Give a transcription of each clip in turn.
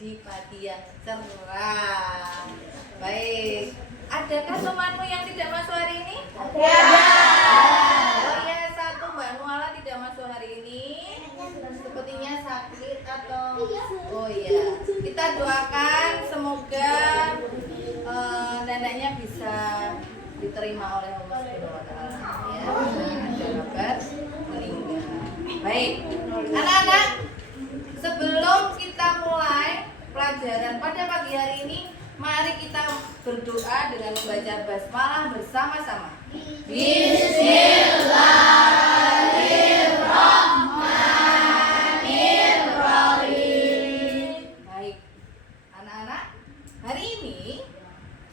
di pagi yang cerah. Baik, adakah temanmu yang tidak masuk hari ini? Ada. Oh ya, satu Mbak Nuala tidak masuk hari ini. Sepertinya sakit atau oh iya. Kita doakan semoga neneknya bisa diterima oleh Allah Subhanahu wa taala ya. Ada kabar meninggal. Baik. Anak-anak, sebelum kita mulai pelajaran pada pagi hari ini, mari kita berdoa dengan membaca basmalah bersama-sama. Bismillahirrahmanirrahim. Baik, anak-anak, hari ini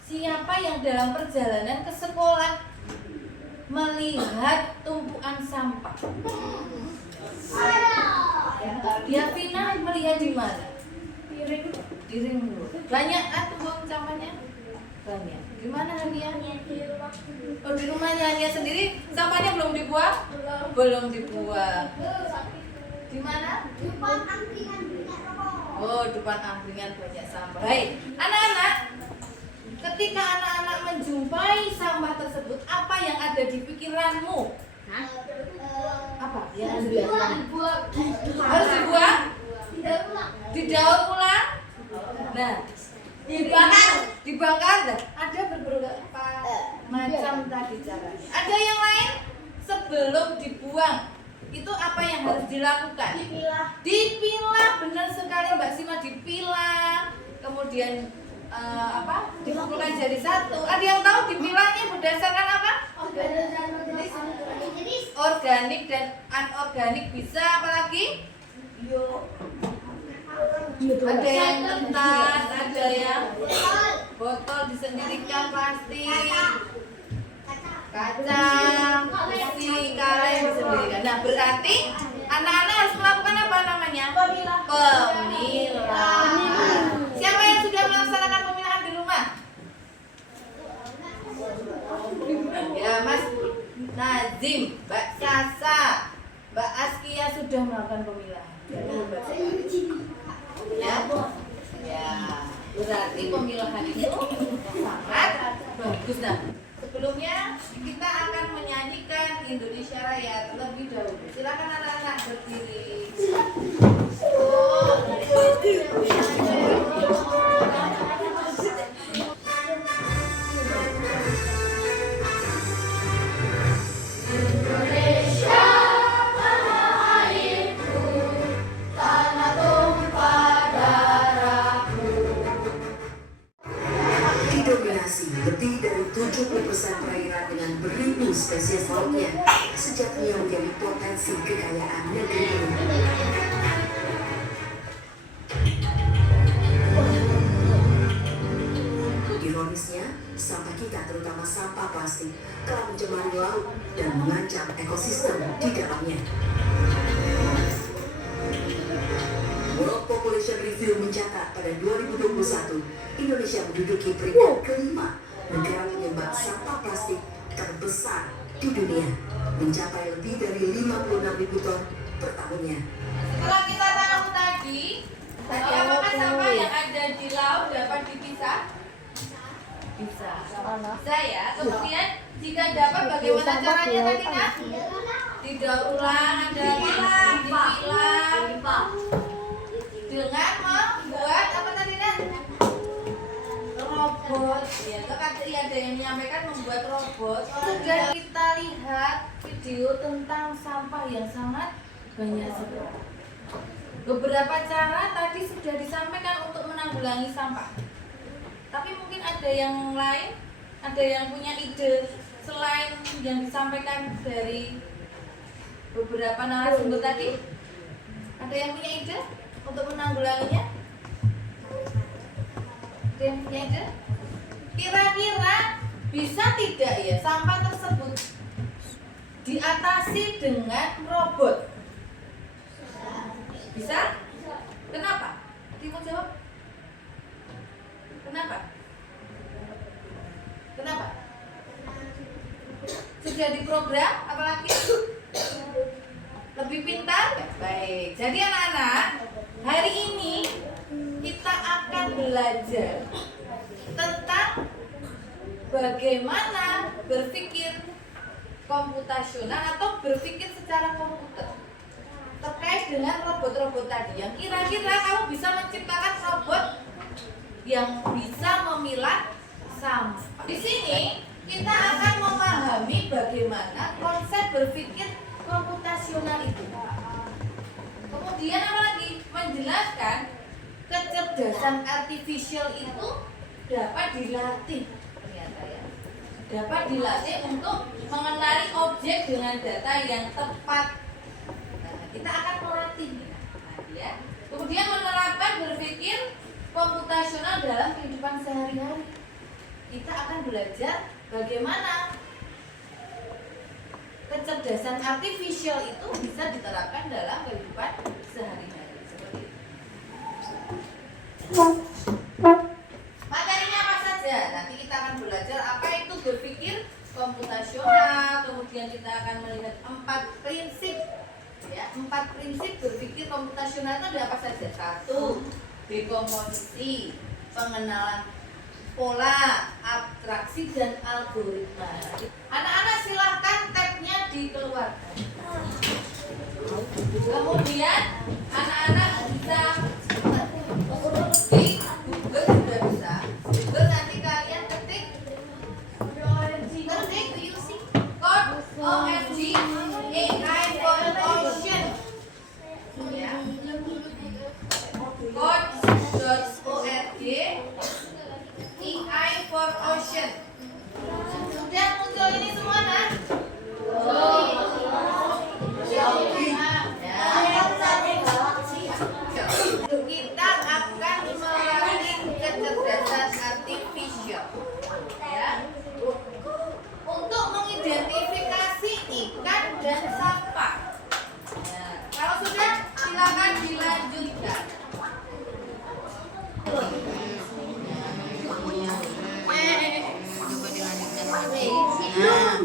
siapa yang dalam perjalanan ke sekolah melihat tumpukan sampah? Dia Vina melihat di mana? Di ring dulu. Banyak buang sampahnya? Banyak. Di mana Hania? Oh, di rumahnya Hania sendiri sampahnya belum dibuang? Belum dibuang. Di mana? Oh, depan angkringan banyak sampah. Baik, anak-anak, ketika anak-anak menjumpai sampah tersebut, apa yang ada di pikiranmu? Apa? Yang ada di pikiranmu? Harus dibuang? Didaur ulang? Nah, dibakar. Nah, ada beberapa macam tadi caranya. Ada yang lain? Sebelum dibuang, itu apa yang harus dilakukan? Dipilah, benar sekali Mbak Sima, dipilah. Kemudian dipukulkan jadi satu. Ada yang tahu dipilahnya berdasarkan apa? Organik dan anorganik. Bisa apa lagi? Ada yang kertas, ada yang botol disendirikan, plastik, kacang, besi, kaleng disendirikan. Nah, berarti anak-anak harus melakukan apa namanya? Pemilahan. Siapa yang sudah melaksanakan pemilahan di rumah? Ya, Mas Nazim, Mbak Sasa, Mbak Askia sudah melakukan pemilahan. Ya, berarti pemilahan itu sangat bagus. Nah, sebelumnya kita akan menyanyikan Indonesia Raya terlebih dahulu. Silakan anak-anak berdiri. Didominasi lebih dari 70% perairan dengan beribu spesies lautnya, sejatinya menjadi potensi kekayaan negeri ini. Ironisnya, sampah kita terutama sampah plastik telah mencemari laut dan mengancam ekosistem di dalamnya. World Population Review mencatat pada 2021, Indonesia menduduki peringkat kelima negara penyumbang sampah plastik terbesar di dunia, mencapai lebih dari 56.000 ton per tahunnya. Setelah kita tahu tadi, apakah sampah yang ada di laut dapat dipisah? Bisa. Bisa ya. Kemudian jika dapat, bagaimana caranya tadi Kak? Didaur ulang, ada dipilah dengan membuat apa tadi Nak? Robot. Ya, tadi ada yang menyampaikan membuat robot. Sudah kita lihat video tentang sampah yang sangat banyak sekali. Beberapa cara tadi sudah disampaikan untuk menanggulangi sampah. Tapi mungkin ada yang lain, ada yang punya ide selain yang disampaikan dari beberapa narasumber tadi? Ada yang punya ide untuk menanggulanginya? Ada yang punya ide? Kira-kira bisa tidak ya sampah tersebut diatasi dengan robot? Bisa? Kenapa? Timo jawab. Kenapa? Sudah diprogram, apalagi lebih pintar? Baik. Jadi anak-anak, hari ini kita akan belajar tentang bagaimana berpikir komputasional atau berpikir secara komputer terkait dengan robot-robot tadi yang kira-kira kamu bisa menciptakan robot yang bisa memilah sampah. Di sini kita akan memahami bagaimana konsep berpikir komputasional itu. Kemudian apa lagi? Menjelaskan kecerdasan artifisial itu dapat dilatih, ternyata ya. Dapat dilatih untuk mengenali objek dengan data yang tepat. Nah, kita akan melatih ya. Kemudian menerapkan berpikir komputasional dalam kehidupan sehari-hari. Kita akan belajar bagaimana kecerdasan artifisial itu bisa diterapkan dalam kehidupan sehari-hari. Seperti itu. Materinya apa saja? Nanti kita akan belajar apa itu berpikir komputasional. Kemudian kita akan melihat 4 prinsip, ya, 4 prinsip berpikir komputasional itu ada apa saja? 1. Dekomposisi, pengenalan pola, abstraksi, dan algoritma. Anak-anak silahkan tabnya dikeluarkan. Kemudian anak-anak bisa di Google sudah bisa. Google nanti kalian ketik code OMG AI for Ocean. Ya. Code.org AI for Ocean. Sudah muncul ini semua, Nak? Kita akan melatih kecerdasan artifisial, ya, untuk mengidentifikasi ikan dan sampah. Ya, kalau sudah, silakan dilanjutkan. Coba dilanjutkan lagi. Nah,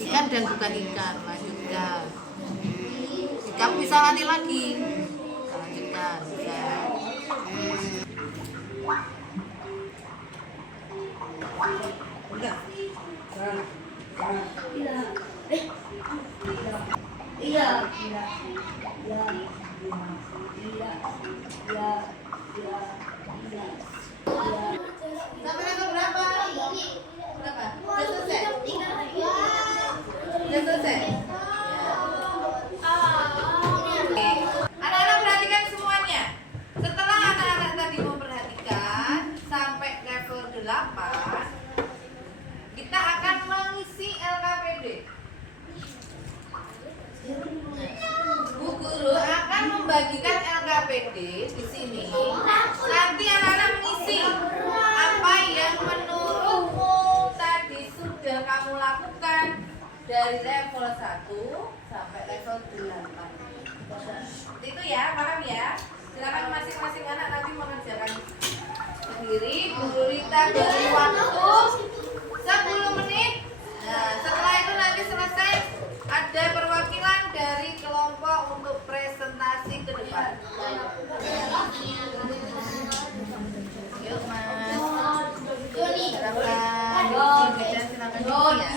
ikan dan bukan ikan, lanjutkan. Kamu bisa latih lagi. Lanjutkan, bisa. Sampai level berapa? Berapa? Udah selesai? Udah selesai? Oke. Anak-anak perhatikan semuanya. Setelah anak-anak tadi memperhatikan sampai level 8, kita akan mengisi LKPD. Bu Guru akan membagikan LKPD di sini. Nanti anak-anak mengisi apa yang menurutmu tadi sudah kamu lakukan dari level 1 sampai level 8. Seperti itu ya, paham ya? Silakan masing-masing anak nanti mengerjakan sendiri. Bu Rita beri waktu 10 menit. Nah, setelah itu nanti selesai, ada perwakilan dari kelompok untuk presentasi ke depan. Yuk Mas. Silakan dulu ya.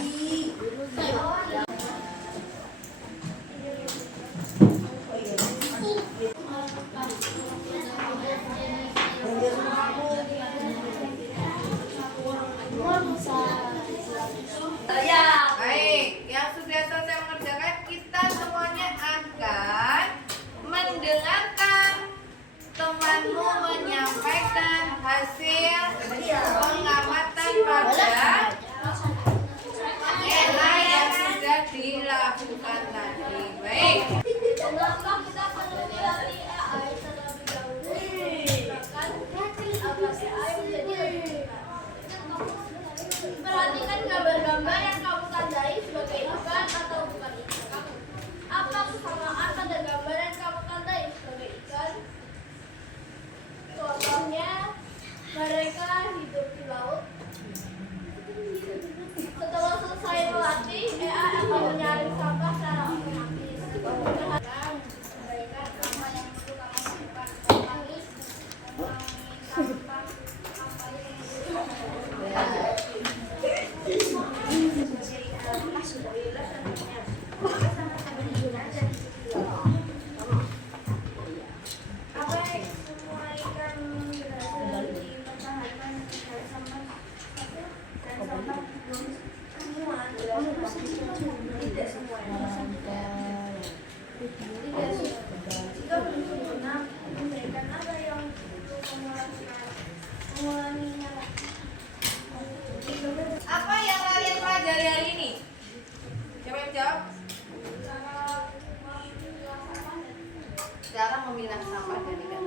Baik, yang sudah selesai mengerjakan cara memilah sampah dan ikan.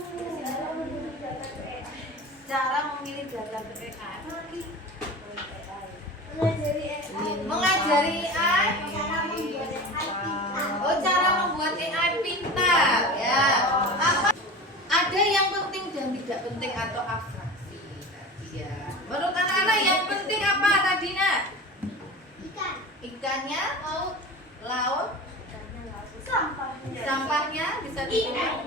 Cara memilih data AI. Mengajari AI. Oh, cara membuat AI pintar ya. Apa? Ada yang penting dan tidak penting atau abstraksi tadi ya. Menurut anak-anak yang penting apa tadi nak? Ikannya, laut, sampahnya bisa dilihat.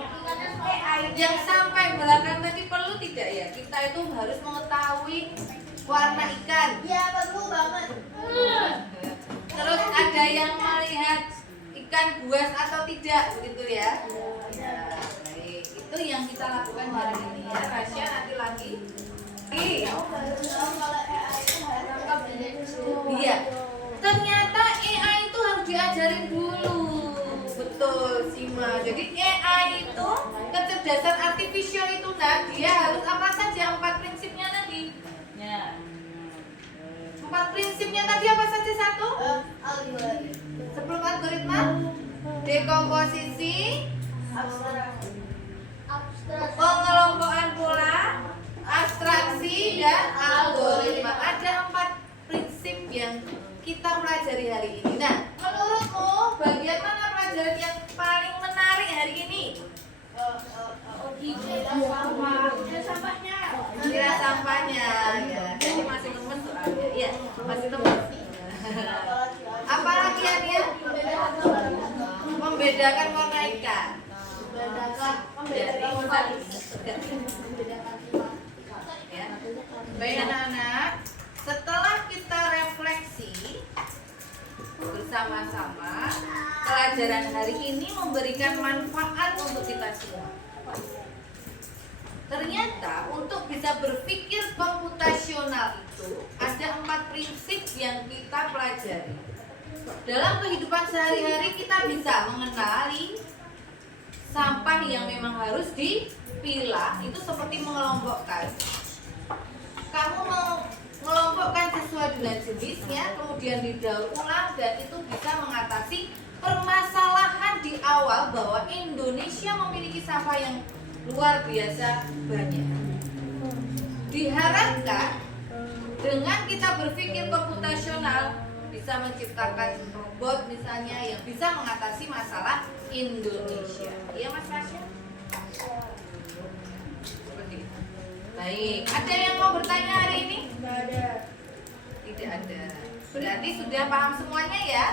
Yang sampai belakang tadi perlu tidak ya? Kita itu harus mengetahui warna ikan. Ya perlu banget. Terus ada yang melihat ikan buas atau tidak, begitu ya? Ya, baik. Itu yang kita lakukan hari ini ya. Rasya nanti lagi. Iya. Iya. Ternyata AI itu harus diajarin dulu. Betul, Sima. Jadi AI itu kecerdasan artifisial itu nah, dia harus apa saja 4 prinsipnya tadi? Ya. 4 prinsipnya tadi apa saja? 1? Sebelum algoritma, dekomposisi, pengelompokan pula, abstraksi dan algoritma. Ada 4 prinsip yang kita pelajari hari ini. Nah, menurutmu bagian mana pelajaran yang paling menarik hari ini? Kira sampahnya ya. Jadi masih lemes soalnya. Iya, masih lemes. Apalagi ya? Membedakan warna ikan. Ya. Baik anak-anak, setelah kita refleksi bersama-sama, pelajaran hari ini memberikan manfaat untuk kita semua. Ternyata untuk bisa berpikir komputasional itu ada 4 prinsip yang kita pelajari. Dalam kehidupan sehari-hari kita bisa mengenali sampah yang memang harus dipilah, itu seperti mengelompokkan. Kamu mau mengelompokkan sesuai dengan jenisnya, kemudian didaur ulang dan itu bisa mengatasi permasalahan di awal bahwa Indonesia memiliki sampah yang luar biasa banyak. Diharapkan dengan kita berpikir komputasional bisa menciptakan robot misalnya yang bisa mengatasi masalah Indonesia. Iya Mas Rasya? Seperti itu. Baik, ada yang mau bertanya hari ini? Tidak ada. Tidak ada. Berarti sudah paham semuanya ya?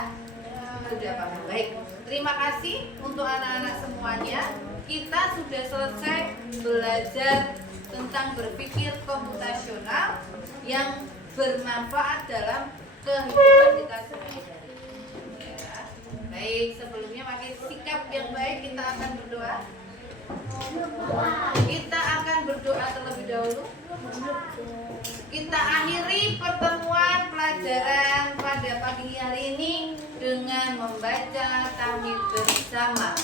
Sudah paham. Baik. Terima kasih untuk anak-anak semuanya. Kita sudah selesai belajar tentang berpikir komputasional yang bermanfaat dalam kehidupan kita sehari-hari. Ya. Baik, sebelumnya pakai sikap yang baik kita akan berdoa. Kita akan berdoa terlebih dahulu. Kita akhiri pertemuan pelajaran pada pagi hari ini dengan membaca tahmid bersama.